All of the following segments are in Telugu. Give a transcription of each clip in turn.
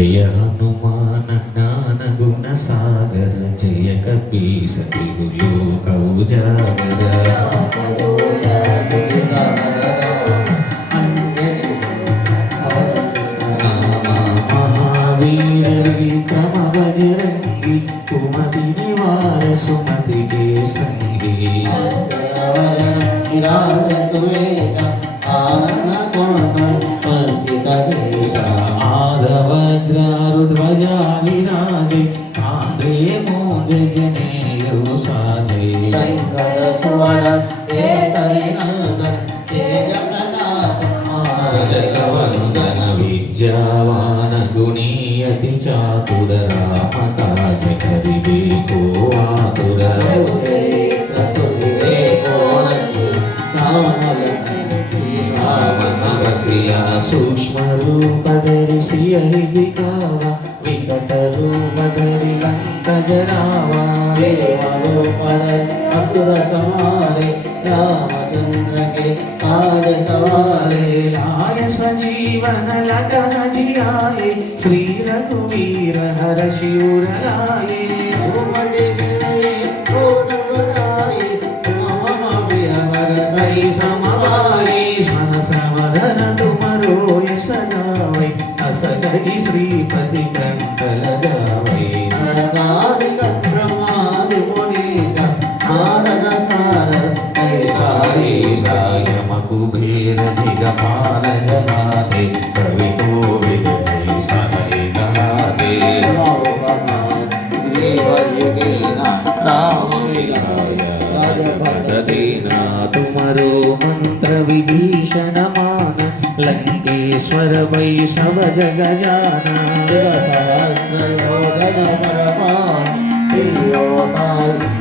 జయ హనుమాన జ్ఞాన గుణ సాగర జయ కపీస తిరులోక ఉజాగర మహావీర విక్రమ బజరంగి కుమతి నివార సుమతి కే సంగి ध्वजा विराजे कांधे मोज जनेऊ साजे शंकर सुवन केसरी नंदन तेज प्रताप जगवंदन विद्यावान गुणीयति चातुर राम काज करिबे को आतुर सूक्ष्म रूप धरि सिय दिखावा विकट रूप धरि लंक जरावा देव रूप धरि असुर संहारे रामचंद्र के काज सवारे लाय सजीवन लगन जियाए श्री रघुवीर हर्षि उर लाए असगई श्रीपति कंठ लगावै सायम कुबेर दिगपाल जगाते कवि कोविद सनय गाते राम दीना तुमरो मंत्र विभीषण मान लंकेश्वर वै सब जग जाना सहस्र योजन परपान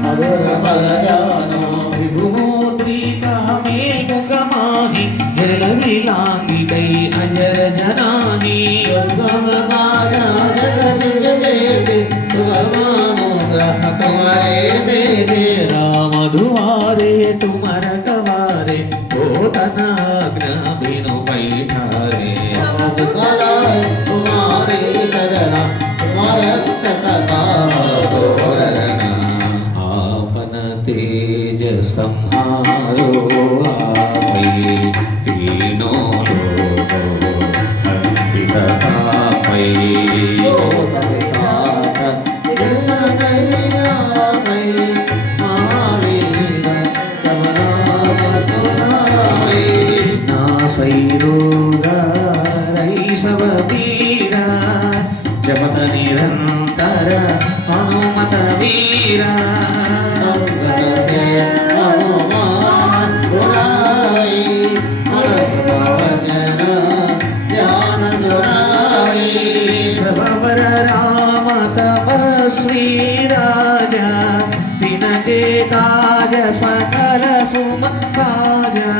मधुर बल जानो विभुमोद्रिका मेघ कमाहि जलधि लांगी गई अजर जनानी दुर्गम काज जगदिग जेते सुगमानुग्रह तुम्हारे दे दे राम दुआरे तुम रखवारे होतन आज्ञा बिनु बैठारे तुम्हारे चरना तुम्हारे रक्षकता तोरना आपन तेज संहारो आपै तीनों लोक अंकित आपै सब वीरा जपत निरंतर हनुमत वीरा सबवर राम तपस्वी राजा तिनके काज सकल सुम साजा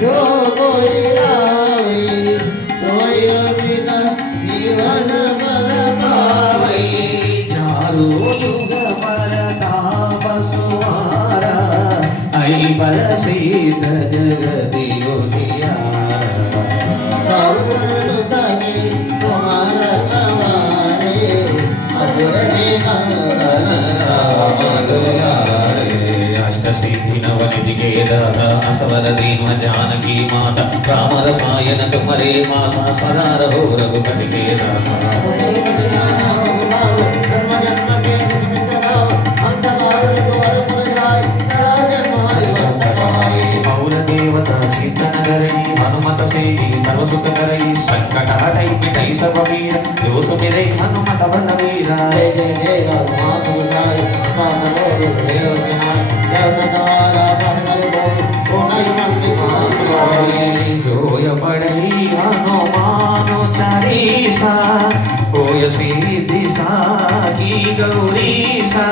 जो कोई रावै सोय बिना जीवन पर पावै चारु युग परताप सुमारा ऐ पर सिद्ध जगति उजियारा सौसुतनि कुमार कमारे असुर निकंदन राम दुलारे अष्टसिद्धि नवनिधि के दाता असवर दीन जानकी माता राम रसायन तुम्हारे मासा सदा रहो रघुपति के दासा पौर देवता चिंतन करई हनुमत से सर्व सुख करई संकट हटई मिटई सब वीर जो सुमिरै हनुमत बल वीरा जय जय जय मातु साई पावनो देव विनाय सदारा पढ़ल बोल कोई मंदिर जोय पढ़ई हनुमानो चालीसा होय सिद्धि साकी गौरीसा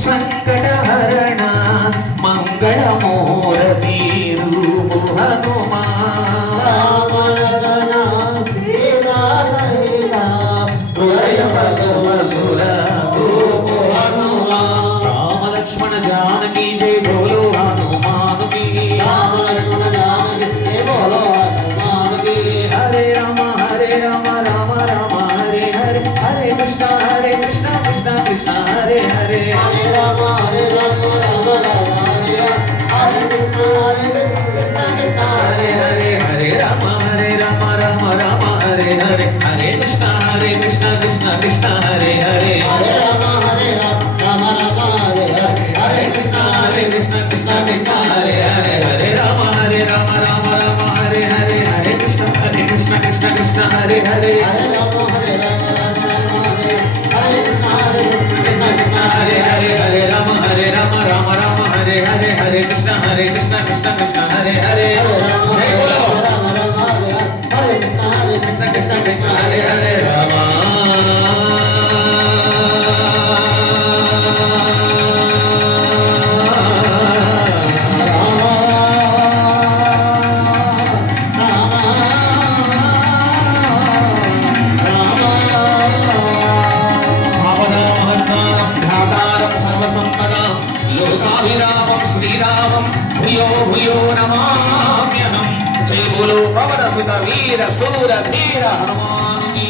संकट हरण मंगल मूर्ति रूप हनुमान కృష్ణ హరే కృష్ణ కృష్ణ కృష్ణ హరే హరే హరే రామ రామ రామ హరే హరే హరే కృష్ణ కృష్ణ కృష్ణ కృష్ణ హరే హరే హరే రామ రామ రామ హరే హరే హరే కృష్ణ కృష్ణ కృష్ణ హరే హరే హరే రామ రామ హరే హరే కృష్ణ కృష్ణ కృష్ణ హరే హరే హరే రామ రామ రామ హరే హరే హరే కృష్ణ కృష్ణ కృష్ణ హరే హరే జై బోలో కృష్ణ కృష్ణ కృష్ణ హరే హరే రామ లోకాభిరామం శ్రీరామం భూయో భూయో నమామ్యహం జై బోలో పవన సుత వీర శూర ధీర హనుమాన్ కీ